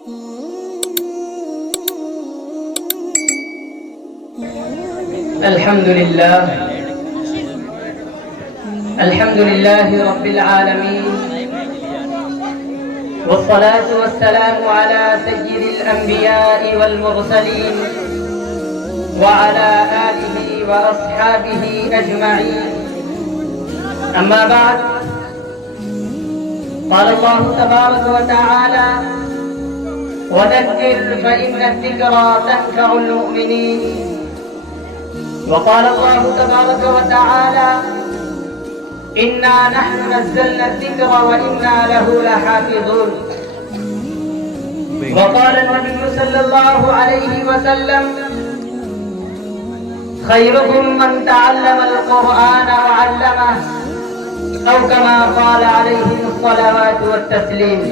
الحمد لله رب العالمين، والصلاة والسلام على سيد الأنبياء والمرسلين وعلى آله وأصحابه أجمعين. أما بعد، قال الله تبارك وتعالى: وذكر فإن الذكرى تنفع المؤمنين. وقال الله تبارك وتعالى: إنا نحن نزلنا الذكر وإنا له لحافظون. وقال النبي صلى الله عليه وسلم: خيركم من تعلم القرآن وعلمه، أو كما قال عليه الصلوات والتسليم.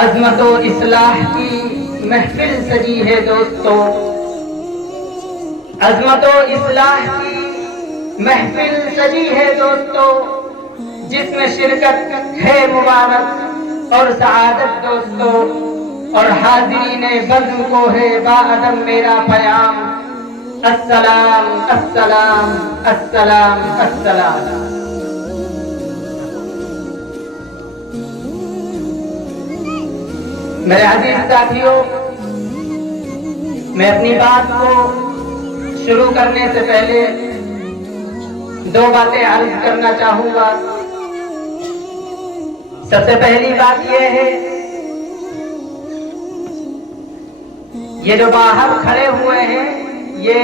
عظمت و اصلاح کی محفل سجی ہے دوستو، عظمت و اصلاح کی محفل سجی ہے دوستو، جس میں شرکت ہے مبارک اور سعادت دوستو، اور حاضرین بزم کو ہے باادب میرا پیام: السلام السلام السلام السلام. میرے عزیز ساتھیوں، میں اپنی بات کو شروع کرنے سے پہلے دو باتیں عرض کرنا چاہوں گا. سب سے پہلی بات یہ ہے، یہ جو باہر کھڑے ہوئے ہیں یہ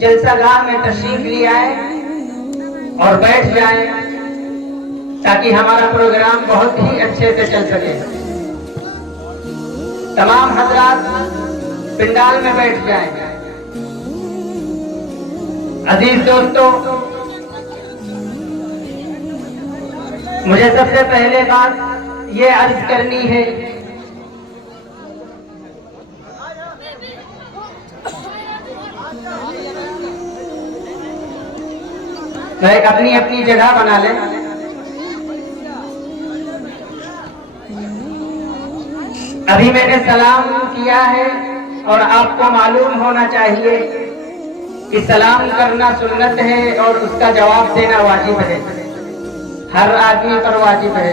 جلسہ گاہ میں تشریف لے آئیں اور بیٹھ جائیں تاکہ ہمارا پروگرام بہت ہی اچھے سے چل سکے. تمام حضرات پنڈال میں بیٹھ جائیں. عزیز دوستو، مجھے سب سے پہلے بات یہ عرض کرنی ہے، ایک اپنی اپنی جگہ بنا لیں. ابھی میں نے سلام کیا ہے اور آپ کو معلوم ہونا چاہیے کہ سلام کرنا سنت ہے اور اس کا جواب دینا واجب ہے، ہر آدمی پر واجب ہے.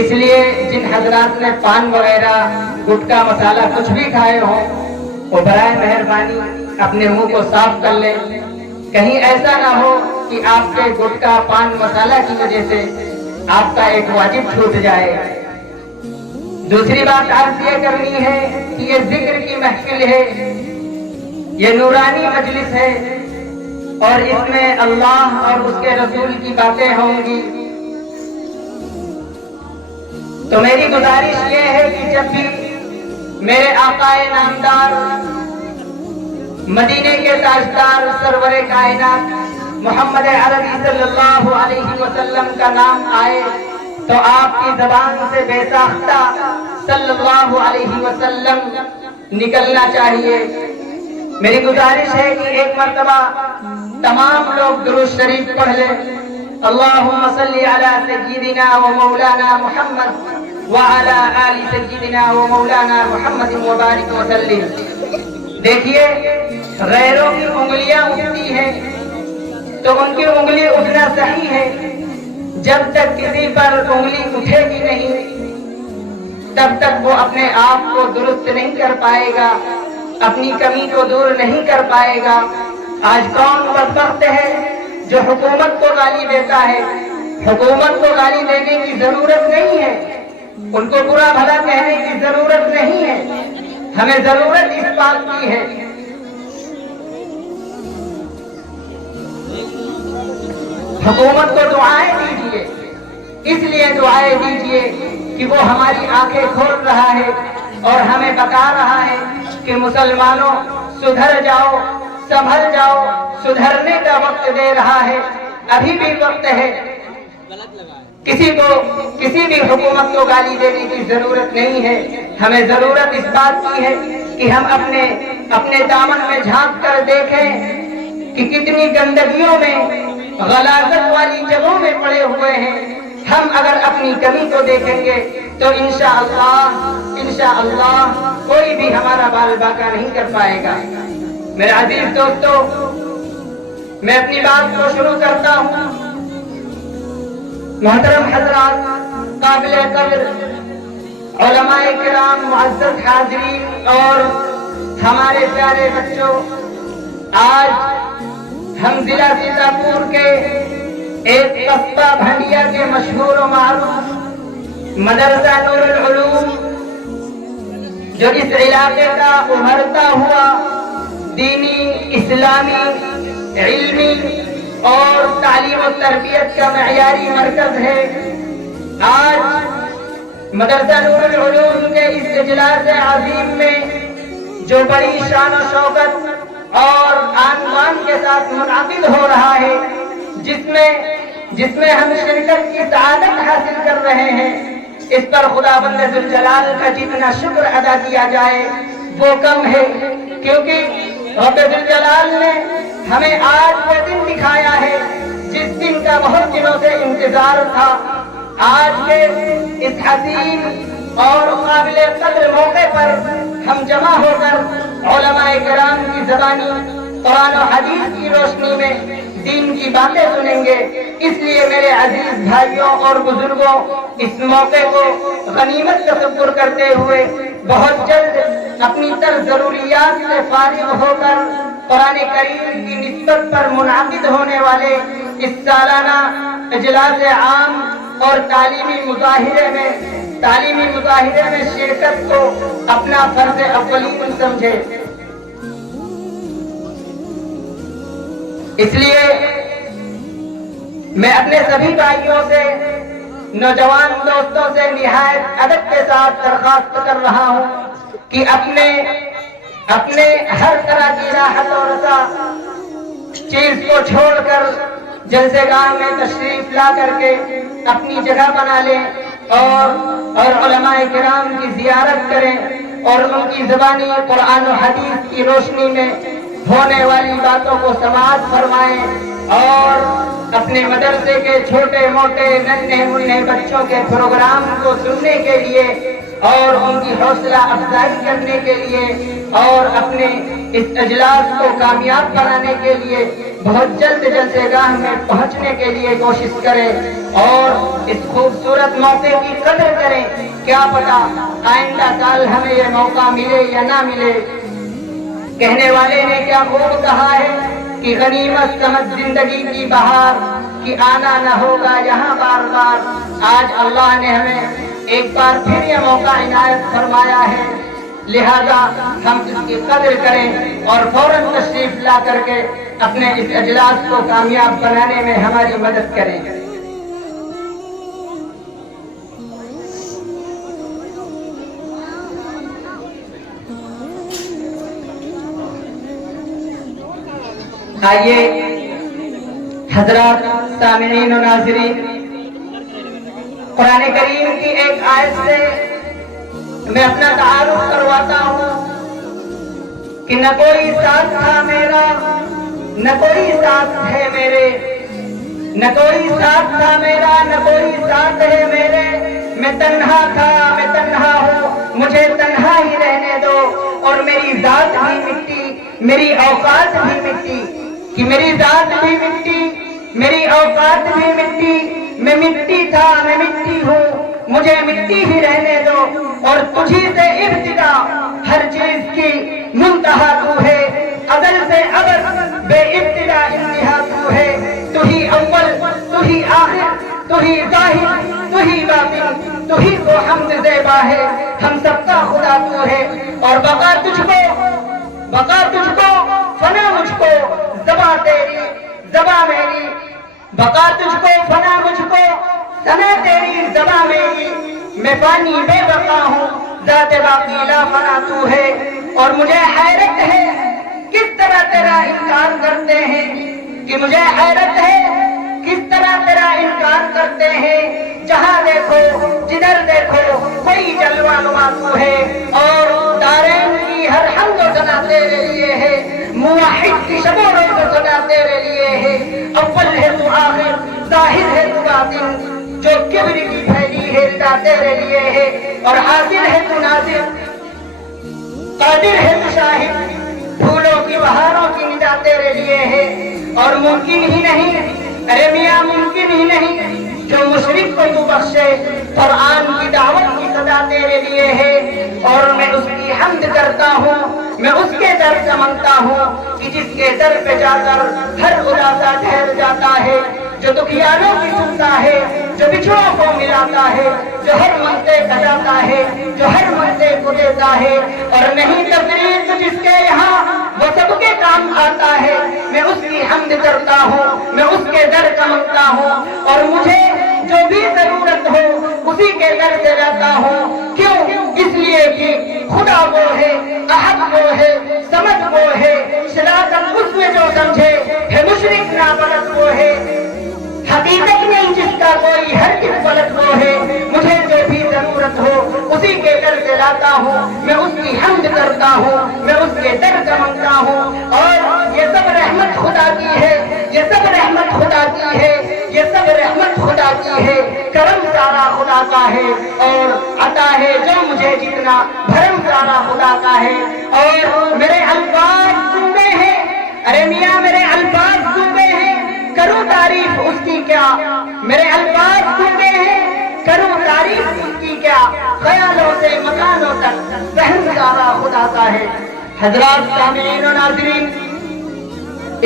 اس لیے جن حضرات نے پان وغیرہ گٹکا مسالہ کچھ بھی کھائے ہوں وہ برائے مہربانی اپنے منہ کو صاف کر لیں. کہیں ایسا نہ ہو کہ آپ کے گٹکا پان مسالہ کی وجہ سے آپ کا ایک واجب چھوٹ جائے. دوسری بات عرض یہ کرنی ہے کہ یہ ذکر کی محفل ہے، یہ نورانی مجلس ہے اور اس میں اللہ اور اس کے رسول کی باتیں ہوں گی. تو میری گزارش یہ ہے کہ جب بھی میرے آقا نامدار مدینے کے تاجدار سرور کائنات محمد عربی صلی اللہ علیہ وسلم کا نام آئے تو آپ کی زبان سے بے ساختہ صلی اللہ علیہ وسلم نکلنا چاہیے. میری گزارش ہے کہ ایک مرتبہ تمام لوگ درود شریف پڑھ لیں: اللہم صلی علی سیدنا و مولانا محمد وعلی آل سیدنا و مولانا محمد مبارک وسلم. دیکھیے، غیروں کی انگلیاں اٹھتی ہیں تو ان کی انگلی اٹھنا صحیح ہے. جب تک کسی پر انگلی اٹھے گی نہیں تب تک وہ اپنے آپ کو درست نہیں کر پائے گا، اپنی کمی کو دور نہیں کر پائے گا. آج کون بدبخت ہے جو حکومت کو گالی دیتا ہے؟ حکومت کو گالی دینے کی ضرورت نہیں ہے، ان کو برا بھلا کہنے کی ضرورت نہیں ہے. ہمیں ضرورت اس بات کی ہے حکومت کو دعائیں دیجیے، اس لیے دعائیں دیجیے کہ وہ ہماری آنکھیں کھول رہا ہے اور ہمیں بتا رہا ہے کہ مسلمانوں سدھر جاؤ، سنبھل جاؤ. سدھرنے کا وقت دے رہا ہے، ابھی بھی وقت ہے. کسی بھی حکومت کو گالی دینے کی ضرورت نہیں ہے. ہمیں ضرورت اس بات کی ہے کہ ہم اپنے دامن میں جھانک کر دیکھیں کہ کتنی گندگیوں میں، غلاظت والی جگہوں میں پڑے ہوئے ہیں. ہم اگر اپنی کمی کو دیکھیں گے تو انشاءاللہ کوئی بھی ہمارا بال باقا نہیں کر پائے گا۔ میرے عزیز دوستو، میں اپنی بات کو شروع کرتا ہوں۔ محترم حضرات، قابل قدر علماء کرام، معزز حاضرین اور ہمارے پیارے بچوں، آج ہم ضلع سیتاپور کے ایک قصبہ بھنڈیا کے مشہور و معروف مدرسہ نور العلوم، جو اس علاقے کا ابھرتا ہوا دینی، اسلامی، علمی اور تعلیم و تربیت کا معیاری مرکز ہے، آج مدرسہ نور العلوم کے اس اجلاس عظیم میں جو بڑی شان و شوکت اور آن بان کے ساتھ منعقد ہو رہا ہے، جس میں ہم شرکت کی سعادت حاصل کر رہے ہیں، اس پر خداوند ذوالجلال کا جتنا شکر ادا کیا جائے وہ کم ہے، کیونکہ رب ذوالجلال نے ہمیں آج وہ دن دکھایا ہے جس دن کا بہت دنوں سے انتظار تھا۔ آج کے اس حسین اور قابل قدر موقع پر ہم جمع ہو کر علماء کرام کی زبانی قرآن و حدیث کی روشنی میں دین کی باتیں سنیں گے۔ اس لیے میرے عزیز بھائیوں اور بزرگوں، اس موقع کو غنیمت تصور کرتے ہوئے بہت جلد اپنی تر ضروریات سے فارغ ہو کر قرآن کریم کی نسبت پر منعقد ہونے والے اس سالانہ اجلاس عام اور تعلیمی مظاہرے میں شرکت کو اپنا فرض اولین سمجھے۔ اس لیے میں اپنے سبھی بھائیوں سے، نوجوان دوستوں سے نہایت ادب کے ساتھ درخواست کر رہا ہوں کہ اپنے ہر طرح کی راحت اور رضا چیز کو چھوڑ کر جلسے گاہ میں تشریف لا کر کے اپنی جگہ بنا لیں اور علماء کرام کی زیارت کریں اور ان کی زبانی قرآن و حدیث کی روشنی میں ہونے والی باتوں کو سماعت فرمائیں اور اپنے مدرسے کے چھوٹے موٹے ننھے منھے بچوں کے پروگرام کو سننے کے لیے اور ان کی حوصلہ افزائی کرنے کے لیے اور اپنے اس اجلاس کو کامیاب بنانے کے لیے بہت جلد جلسے گاہ میں پہنچنے کے لیے کوشش کریں اور اس خوبصورت موقع کی قدر کریں۔ کیا پتہ آئندہ سال ہمیں یہ موقع ملے یا نہ ملے۔ کہنے والے نے کیا خوب کہا ہے کہ غنیمت سمجھ زندگی کی بہار کہ آنا نہ ہوگا یہاں بار بار۔ آج اللہ نے ہمیں ایک بار پھر یہ موقع عنایت فرمایا ہے، لہذا ہم اس کی قدر کریں اور فوراً تشریف لا کر کے اپنے اس اجلاس کو کامیاب بنانے میں ہماری مدد کریں۔ آئیے حضرات، سامعین و ناظرین، قرآن کریم کی ایک آیت سے میں اپنا تعارف کرواتا ہوں کہ نہ کوئی ساتھ تھا میرا، نہ کوئی ساتھ ہے میرے، نہ کوئی ساتھ تھا میرا، نہ کوئی ساتھ ہے میرے، میں تنہا تھا، میں تنہا ہوں، مجھے تنہا ہی رہنے دو، اور میری ذات بھی مٹی، میری اوقات بھی مٹی، کہ میری ذات بھی مٹی، میری اوقات بھی مٹی، میں مٹی تھا، میں مٹی ہوں، مجھے مٹی ہی رہنے دو، اور تجھی سے ابتدا ہر چیز کی منتہا تو ہے، ازل سے ابد بے ابتدا انتہا تو ہے، تو ہی اول، تو ہی آخر، تو ہی ظاہر، تو ہی باطن، تو ہی کو حمد زیبا ہے، ہم سب کا خدا تو ہے، اور بقا تجھ کو، فنا مجھ کو، زباں تیری، زباں میری، بقا تجھ کو، فنا مجھ کو، ثنا تیری، زباں میری، میں فانی بے بقا ہوں، ذات باقی لا فنا تو ہے، اور مجھے حیرت ہے کس طرح تیرا انکار کرتے ہیں، کہ مجھے حیرت ہے کس طرح تیرا انکار کرتے ہیں، جہاں دیکھو جدھر دیکھو کوئی جلوہ نما تو ہے، اور دارین کی ہر حمد و ثنا تیرے لیے ہے، موحد کی شب و روز و ثنا تیرے لیے ہے، اول ہے تو آخر، ظاہر ہے تو باطن، جو کبر کی فدا تیرے لیے ہے، اور حاصل ہے تو ناظر، قادر ہے تو شاہد، پھولوں کی بہاروں کی ندا تیرے لیے ہے، اور ممکن ہی نہیں، ارے میاں ممکن ہی نہیں جو مشرک کو تو بخشے، قرآن کی دعوت کی صدا تیرے لیے ہے، اور میں اس کی حمد کرتا ہوں، میں اس کے در سے منگتا ہوں کہ جس کے در پہ جا کر ہر اداسا ٹھہر جاتا ہے، جو دکھیالوں کی سنتا ہے، جو بچھڑوں کو ملاتا ہے، جو ہر منگتے کٹاتا ہے، جو ہر منگتے کو دیتا ہے، اور نہیں تفریق جس کے یہاں وہ سب کے کام آتا ہے، میں اس کی حمد کرتا ہوں، میں اس کے در کا منگتا ہوں، اور مجھے جو بھی ضرورت ہو اسی کے در سے رہتا ہوں، کیوں؟ اس لیے کہ خدا وہ ہے، احد وہ ہے، سمجھ وہ ہے، شراکت اس میں جو سمجھے ہے، مشرک نابلد وہ ہے، حقیقت نہیں جس کا کوئی ہر کس غلط وہ ہے، مجھے جو بھی ضرورت ہو اسی کے در سے لاتا ہوں، میں اس کی حمد کرتا ہوں، میں اس کے در کا منگتا ہوں، اور یہ سب رحمت خدا کی ہے، یہ سب رحمت خدا کی ہے، یہ سب رحمت خدا کی ہے، کرم سارا خدا کا ہے، اور عطا ہے جو مجھے جتنا بھرم سارا خدا کا ہے، اور میرے الفاظ سنتے ہیں، ارے میاں میرے الفاظ سنتے ہیں، کروں تعریف اس کی کیا، میرے الفاظ سنتے ہیں، کروں تعریف اس کی کیا، خیالوں سے مکانوں تک بہن سارا خدا کا ہے۔ حضرات سامعین و ناظرین،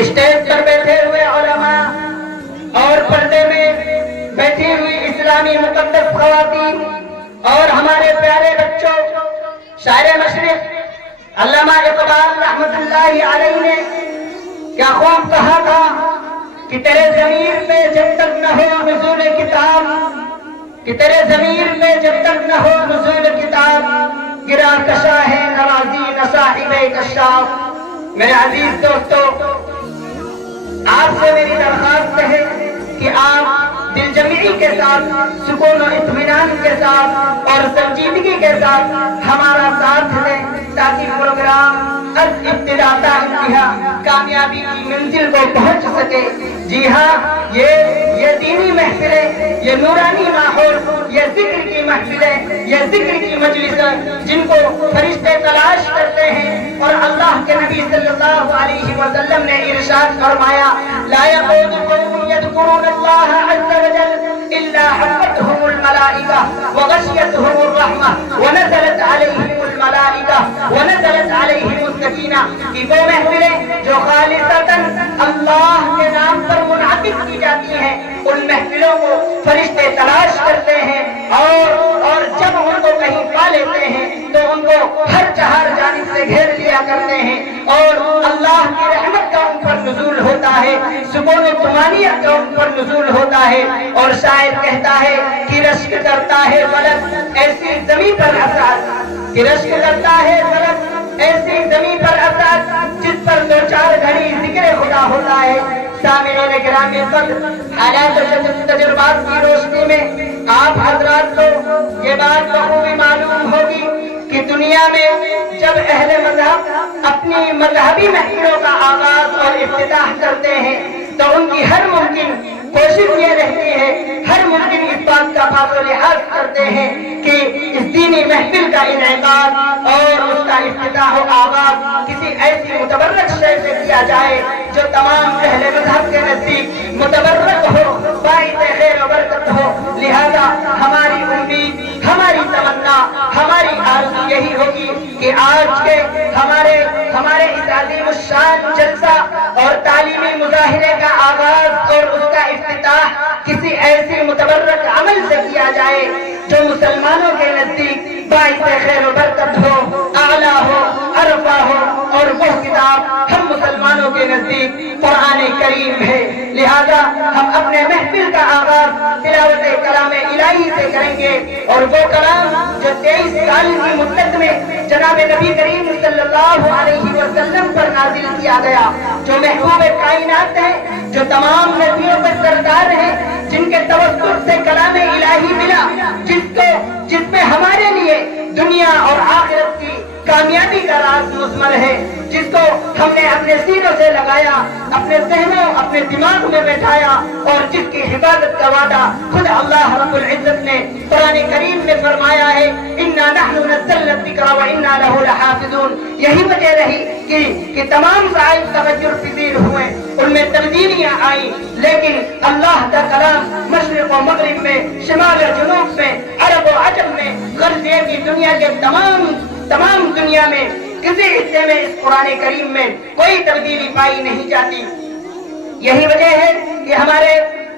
اسٹیج پر بیٹھے ہوئے علماء اور پردے میں بیٹھی ہوئی اسلامی مقدس خواتین اور ہمارے پیارے بچوں، شاعر مشرق علامہ اقبال رحمت اللہ علیہ نے کیا خوب کہا تھا کہ تیرے ضمیر میں جب تک نہ ہو نزول کتاب، کہ تیرے ضمیر میں جب تک نہ ہو نزول کتاب، گرا کشا ہے نوازی نہ صاحب کشاف۔ میرے عزیز دوستو، آپ سے میری درخواست ہے کہ آپ دل جمعی کے ساتھ، سکون و اطمینان کے ساتھ اور سنجیدگی کے ساتھ ہمارا ساتھ دیں، تاکہ پروگرام از ابتدا تا انتہا کامیابی کی منزل کو پہنچ سکے۔ جی ہاں، یہ دینی محفلیں، یہ نورانی ماحول، یہ ذکر کی محفلیں، یہ ذکر کی مجلسیں جن کو فرشتے تلاش کرتے ہیں، اور اللہ کے نبی صلی اللہ علیہ وسلم نے ارشاد فرمایا، لا يقعد قوم يذكرون الله عز وجل الا حفتهم الملائكة وغشيتهم الرحمة ونزلت عليهم الملائكة ونزلت عليهم السكينة۔ کہ وہ محفلیں جو خالصتاً اللہ کے نام پر منعقد کی جاتی ہیں، ان محفلوں کو فرشتے تلاش کرتے ہیں، اور جب ان کو کہیں پا لیتے ہیں تو ان کو ہر چہار جانب سے گھیر لیا کرتے ہیں، اور اللہ کی رحمت کا ان پر نزول ہوتا ہے، سکون و طمانینت کا ان پر نزول ہوتا ہے، اور شاعر کہتا ہے کہ رشک کرتا ہے فلک ایسی زمین پر اثر، کہ رشک کرتا ہے فلک ایسی زمین پر اثر جس پر دو چار گھڑی ذکر خدا ہوتا ہے۔ سامعین گرامی قدر، حالات و تجربات کی روشنی میں آپ حضرات کو یہ بات بخوبی معلوم ہوگی کہ دنیا میں جب اہل مذہب اپنی مذہبی محفلوں کا آغاز اور افتتاح کرتے ہیں تو ان کی ہر ممکن کوشش یہ رہتی ہے، ہر ممکن اس بات کا پاس و لحاظ کرتے ہیں کہ اس دینی محفل کا انعقاد اور اس کا افتتاح و آغاز کسی ایسی متبرک شے سے کیا جائے جو تمام اہل مذہب کے نزدیک متبرک ہو، باعث خیر و برکت ہو۔ لہذا ہماری امید، ہماری تمنا، ہماری آرزو یہی ہوگی کہ آج کے ہمارے اس عظیم الشان جلسہ اور تعلیمی مظاہرے کا آغاز اور اس کا افتتاح کسی ایسی متبرک عمل سے کیا جائے جو مسلمانوں کے نزدیک باعث خیر و برکت ہو، اعلیٰ ہو، عرفہ ہو، اور وہ کتاب ہم مسلمانوں کے نزدیک قرآن کریم ہے۔ لہذا ہم اپنے محفل کا آغاز تلاوت کلام الہی سے کریں گے، اور وہ کلام جو 23 سال کی مدت میں جناب نبی کریم صلی اللہ علیہ وسلم پر نازل کیا گیا، جو محبوب کائنات ہے، جو تمام نبیوں کے سردار ہیں، جن کے توسط سے کلام الہی ملا، جس میں ہمارے لیے دنیا اور آخرت کی کامیابی کا راز مضمر ہے، جس کو ہم نے اپنے سینوں سے لگایا، اپنے ذہنوں، اپنے دماغ میں بیٹھایا، اور جس کی حفاظت کا وعدہ خود اللہ رب العزت نے قرآن قرآن کریم میں فرمایا ہے انا نحن نزلنا الذکر وانا لہ لحافظون. یہی وجہ رہی کہ تمام رائے توجہ پذیر ہوئے، ان میں تبدیلیاں آئیں، لیکن اللہ کا کلام مشرق و مغرب میں، شمال و جنوب میں، عرب و عجم میں، غرب کی دنیا کے تمام دنیا میں کسی حصے میں اس قرآن کریم میں کوئی تبدیلی پائی نہیں جاتی. یہی وجہ ہے کہ ہمارے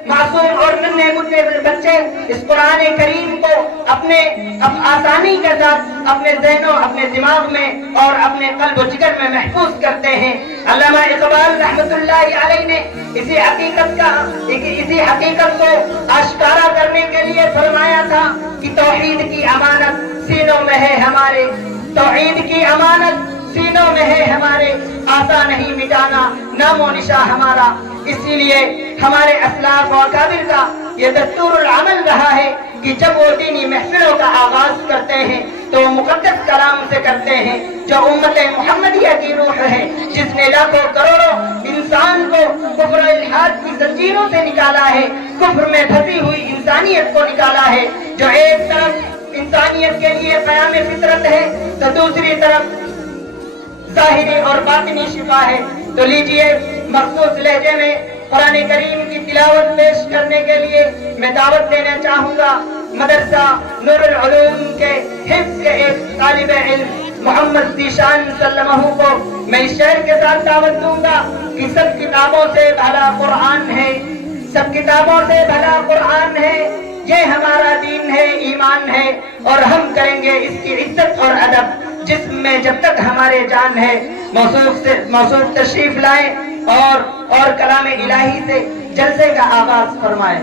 معصوم اور ننھے مدھے بچے اس قرآن کریم کو اپنے آسانی کے ساتھ اپنے ذہنوں، اپنے دماغ میں اور اپنے قلب و جگر میں محفوظ کرتے ہیں. علامہ اقبال رحمۃ اللہ علیہ نے اسی حقیقت کو آشکارا کرنے کے لیے فرمایا تھا کہ توحید کی امانت سینوں میں ہے ہمارے، توحید کی امانت سینوں میں ہے ہمارے، آسا نہیں مٹانا نام و نشاں ہمارا. اسی لیے ہمارے اسلاف و اکابر کا یہ دستور العمل رہا ہے کہ جب وہ دینی محفلوں کا آغاز کرتے ہیں تو وہ مقدس کلام سے کرتے ہیں جو امت محمدیہ کی روح ہے، جس نے لاکھوں کروڑوں انسان کو کفر و الحاد کی زنجیروں سے نکالا ہے، کفر میں پھنسی ہوئی انسانیت کو نکالا ہے، جو ایک طرف انسانیت کے لیے پیام فطرت ہے تو دوسری طرف ظاہری اور باطنی شفا ہے. تو لیجئے مخصوص لہجے میں قرآن کریم کی تلاوت پیش کرنے کے لیے میں دعوت دینا چاہوں گا مدرسہ نور العلوم کے حفظ کے ایک طالب علم محمد ذیشان سلمہ کو. میں اس شعر کے ساتھ دعوت دوں گا کہ سب کتابوں سے بھلا قرآن ہے، سب کتابوں سے بھلا قرآن ہے، یہ ہمارا دین ہے، ایمان ہے، اور ہم کریں گے اس کی عزت اور ادب جسم میں جب تک ہمارے جان ہے. موصوف تشریف لائیں اور کلام الہی سے جلسے کا آغاز فرمائیں.